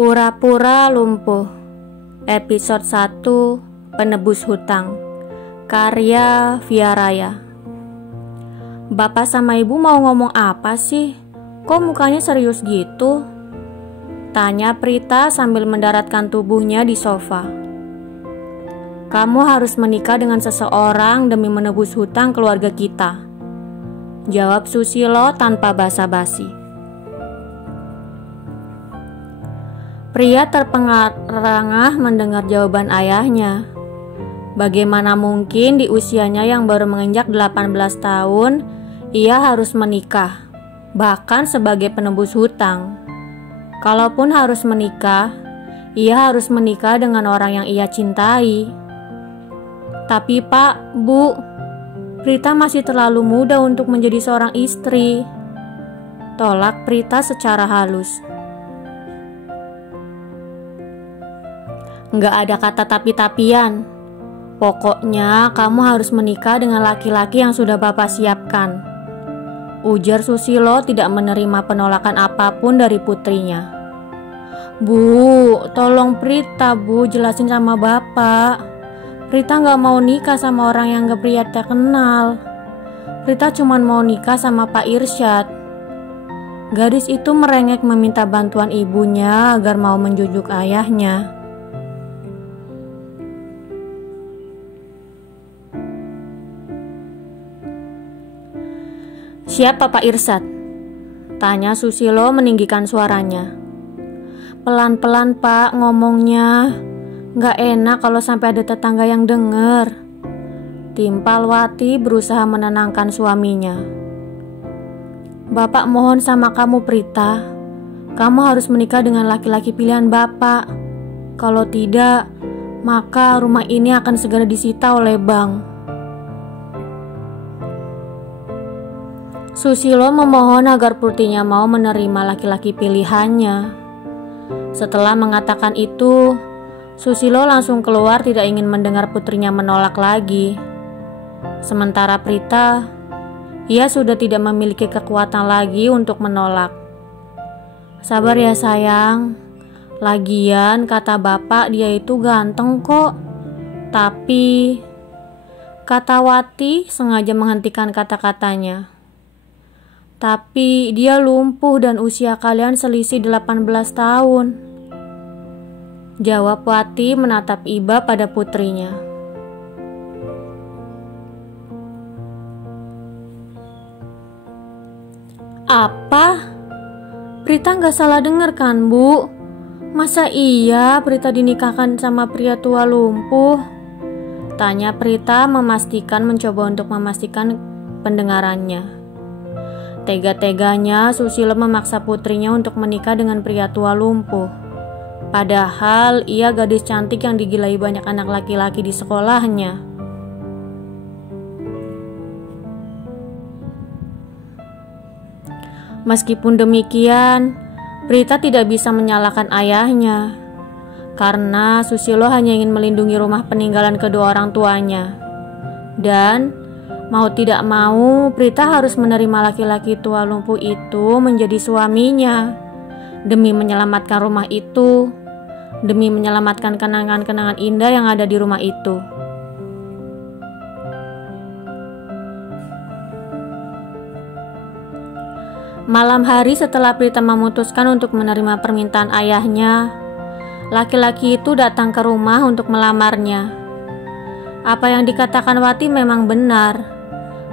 Pura-pura lumpuh. Episode 1, Penebus Hutang. Karya Via Raya. Bapak sama ibu mau ngomong apa sih? Kok mukanya serius gitu? Tanya Prita sambil mendaratkan tubuhnya di sofa. Kamu harus menikah dengan seseorang demi menebus hutang keluarga kita, jawab Susilo tanpa basa-basi. Pria terperangah mendengar jawaban ayahnya. Bagaimana mungkin di usianya yang baru menginjak 18 tahun, ia harus menikah, bahkan sebagai penebus hutang. Kalaupun harus menikah, ia harus menikah dengan orang yang ia cintai. Tapi Pak, Bu, Prita masih terlalu muda untuk menjadi seorang istri, tolak Prita secara halus. Nggak ada kata tapi-tapian. Pokoknya kamu harus menikah dengan laki-laki yang sudah Bapak siapkan, ujar Susilo tidak menerima penolakan apapun dari putrinya. Bu, tolong Prita, Bu, jelasin sama Bapak. Prita nggak mau nikah sama orang yang gak Prita kenal. Prita cuma mau nikah sama Pak Irsyad. Gadis itu merengek meminta bantuan ibunya agar mau menjujuk ayahnya. Siapa Pak Irsyad? Tanya Susilo meninggikan suaranya. Pelan-pelan Pak ngomongnya, gak enak kalau sampai ada tetangga yang denger. Timpal Wati berusaha menenangkan suaminya. Bapak mohon sama kamu Prita, kamu harus menikah dengan laki-laki pilihan Bapak. Kalau tidak, maka rumah ini akan segera disita oleh bank. Susilo memohon agar putrinya mau menerima laki-laki pilihannya. Setelah mengatakan itu, Susilo langsung keluar tidak ingin mendengar putrinya menolak lagi. Sementara Prita, ia sudah tidak memiliki kekuatan lagi untuk menolak. Sabar ya sayang, lagian kata bapak dia itu ganteng kok. Tapi, kata Wati sengaja menghentikan kata-katanya. Tapi dia lumpuh dan usia kalian selisih 18 tahun. Jawab Wati menatap iba pada putrinya. Apa? Prita gak salah dengar kan Bu? Masa iya Prita dinikahkan sama pria tua lumpuh? Tanya Prita mencoba untuk memastikan pendengarannya. Tega-teganya Susilo memaksa putrinya untuk menikah dengan pria tua lumpuh. Padahal ia gadis cantik yang digilai banyak anak laki-laki di sekolahnya. Meskipun demikian, Prita tidak bisa menyalahkan ayahnya, karena Susilo hanya ingin melindungi rumah peninggalan kedua orang tuanya. Dan mau tidak mau, Prita harus menerima laki-laki tua lumpuh itu menjadi suaminya, demi menyelamatkan rumah itu, demi menyelamatkan kenangan-kenangan indah yang ada di rumah itu. Malam hari setelah Prita memutuskan untuk menerima permintaan ayahnya, laki-laki itu datang ke rumah untuk melamarnya. Apa yang dikatakan Wati memang benar.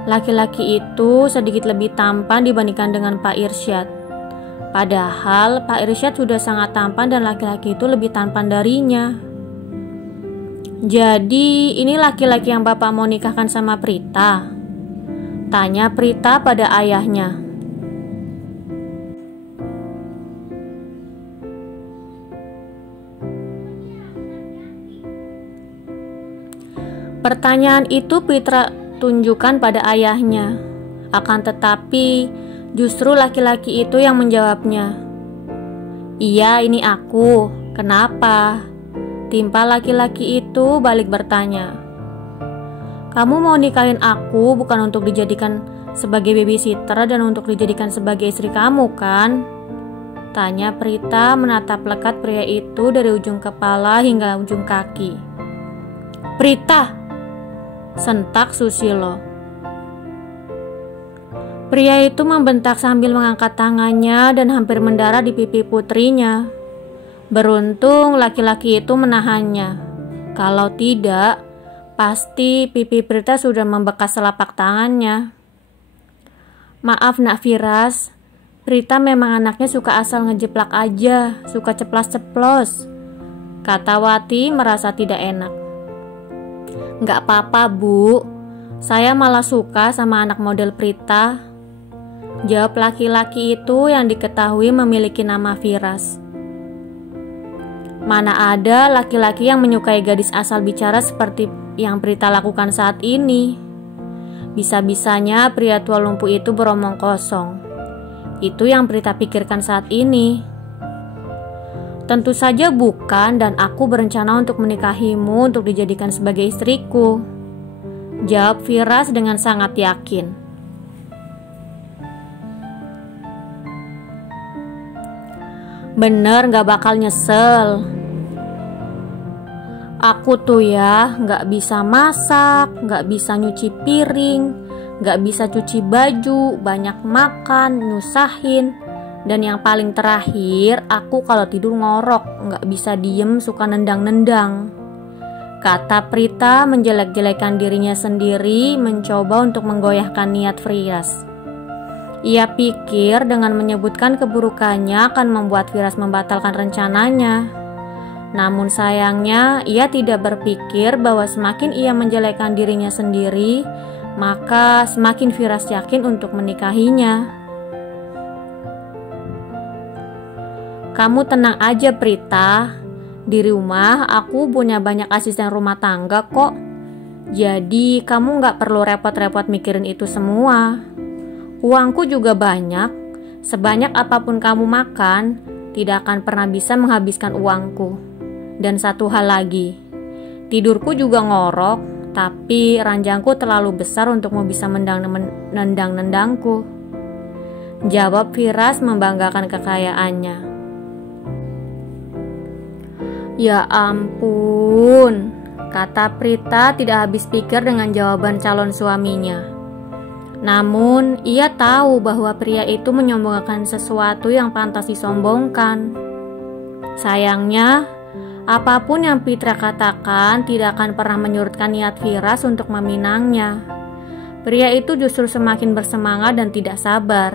Laki-laki itu sedikit lebih tampan dibandingkan dengan Pak Irsyad. Padahal Pak Irsyad sudah sangat tampan dan laki-laki itu lebih tampan darinya. Jadi ini laki-laki yang Bapak mau nikahkan sama Prita? Tanya Prita pada ayahnya. Pertanyaan itu Prita tunjukkan pada ayahnya. Akan tetapi justru laki-laki itu yang menjawabnya. Iya, ini aku. Kenapa? Timpal laki-laki itu balik bertanya. Kamu mau nikahin aku bukan untuk dijadikan sebagai babysitter dan untuk dijadikan sebagai istri kamu kan? Tanya Prita menatap lekat pria itu dari ujung kepala hingga ujung kaki. "Prita!" sentak Susilo. Pria itu membentak sambil mengangkat tangannya dan hampir mendarat di pipi putrinya. Beruntung laki-laki itu menahannya. Kalau tidak, pasti pipi Prita sudah membekas telapak tangannya. "Maaf Nak Firas, Prita memang anaknya suka asal ngejeplak aja, suka ceplas-ceplos," kata Wati merasa tidak enak. "Nggak apa-apa Bu, saya malah suka sama anak model Prita," jawab laki-laki itu yang diketahui memiliki nama Firas. Mana ada laki-laki yang menyukai gadis asal bicara seperti yang Prita lakukan saat ini. Bisa-bisanya pria tua lumpuh itu beromong kosong. Itu yang Prita pikirkan saat ini. "Tentu saja bukan, dan aku berencana untuk menikahimu untuk dijadikan sebagai istriku," jawab Firas dengan sangat yakin. "Bener gak bakal nyesel. Aku tuh ya gak bisa masak, gak bisa nyuci piring, gak bisa cuci baju, banyak makan, nyusahin. Dan yang paling terakhir, aku kalau tidur ngorok, gak bisa diem, suka nendang-nendang," kata Prita menjelek-jelekan dirinya sendiri, mencoba untuk menggoyahkan niat Firas. Ia pikir dengan menyebutkan keburukannya akan membuat Firas membatalkan rencananya. Namun sayangnya ia tidak berpikir bahwa semakin ia menjelekkan dirinya sendiri, maka semakin Firas yakin untuk menikahinya. "Kamu tenang aja Prita, di rumah aku punya banyak asisten rumah tangga kok. Jadi kamu gak perlu repot-repot mikirin itu semua. Uangku juga banyak, sebanyak apapun kamu makan, tidak akan pernah bisa menghabiskan uangku. Dan satu hal lagi, tidurku juga ngorok, tapi ranjangku terlalu besar untuk mau bisa nendang-nendangku," jawab Firas membanggakan kekayaannya. "Ya ampun," kata Prita tidak habis pikir dengan jawaban calon suaminya. Namun, ia tahu bahwa pria itu menyombongkan sesuatu yang pantas disombongkan. Sayangnya, apapun yang Prita katakan tidak akan pernah menyurutkan niat Firas untuk meminangnya. Pria itu justru semakin bersemangat dan tidak sabar.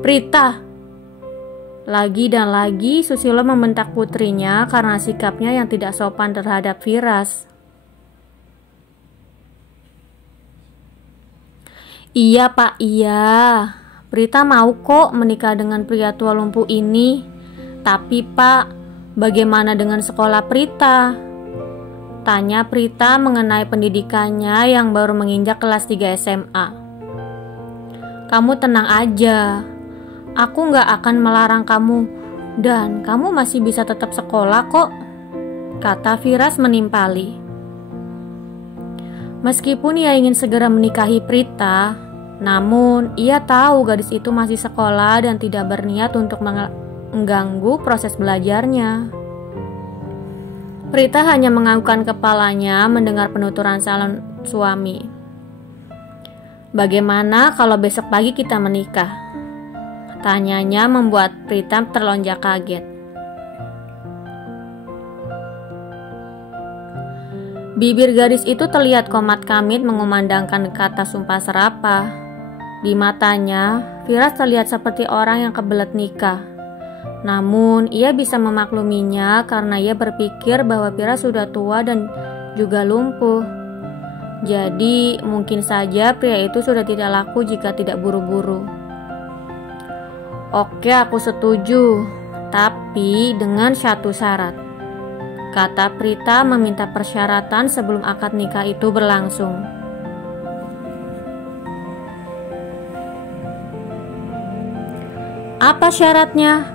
"Prita!" Lagi dan lagi Susilo membentak putrinya karena sikapnya yang tidak sopan terhadap Firas. "Iya Pak, iya. Prita mau kok menikah dengan pria tua lumpuh ini. Tapi Pak, bagaimana dengan sekolah Prita?" tanya Prita mengenai pendidikannya yang baru menginjak kelas 3 SMA. "Kamu tenang aja. Aku gak akan melarang kamu. Dan kamu masih bisa tetap sekolah kok," kata Firas menimpali. Meskipun ia ingin segera menikahi Prita, namun ia tahu gadis itu masih sekolah dan tidak berniat untuk mengganggu proses belajarnya. Prita hanya menganggukkan kepalanya mendengar penuturan calon suami. "Bagaimana kalau besok pagi kita menikah?" tanyanya membuat Prita terlonjak kaget. Bibir gadis itu terlihat komat kamit mengumandangkan kata sumpah serapah. Di matanya, Firas terlihat seperti orang yang kebelet nikah. Namun, ia bisa memakluminya karena ia berpikir bahwa Firas sudah tua dan juga lumpuh. Jadi, mungkin saja pria itu sudah tidak laku jika tidak buru-buru. "Oke, aku setuju, tapi dengan satu syarat," kata Prita meminta persyaratan sebelum akad nikah itu berlangsung. "Apa syaratnya?"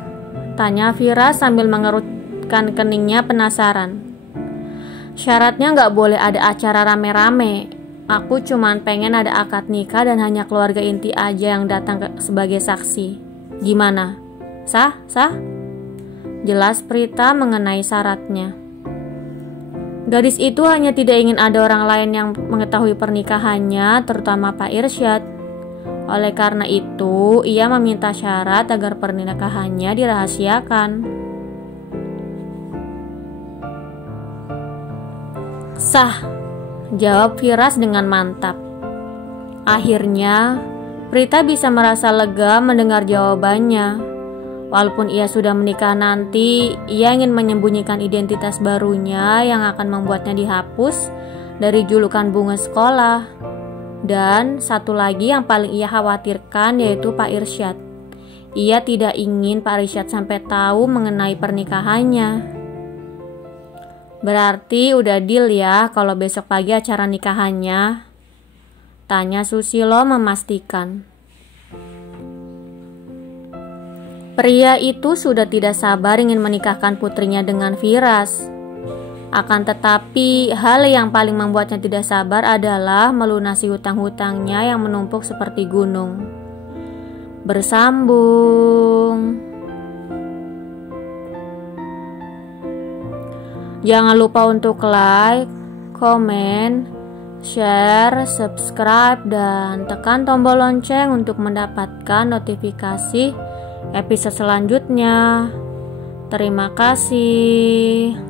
tanya Firas sambil mengerutkan keningnya penasaran. "Syaratnya gak boleh ada acara rame-rame. Aku cuman pengen ada akad nikah dan hanya keluarga inti aja yang datang sebagai saksi. Gimana? Sah? Jelas Prita mengenai syaratnya. Gadis itu hanya tidak ingin ada orang lain yang mengetahui pernikahannya, terutama Pak Irsyad. Oleh karena itu, ia meminta syarat agar pernikahannya dirahasiakan. Sah, jawab Firas dengan mantap. Akhirnya, Prita bisa merasa lega mendengar jawabannya. Walaupun ia sudah menikah nanti, ia ingin menyembunyikan identitas barunya yang akan membuatnya dihapus dari julukan bunga sekolah. Dan satu lagi yang paling ia khawatirkan yaitu Pak Irsyad. Ia tidak ingin Pak Irsyad sampai tahu mengenai pernikahannya. Berarti udah deal ya kalau besok pagi acara nikahannya? Tanya Susilo memastikan. Pria itu sudah tidak sabar ingin menikahkan putrinya dengan Firas. Akan tetapi, hal yang paling membuatnya tidak sabar adalah melunasi hutang-hutangnya yang menumpuk seperti gunung. Bersambung. Jangan lupa untuk like, komen, share, subscribe, dan tekan tombol lonceng untuk mendapatkan notifikasi episode selanjutnya. Terima kasih.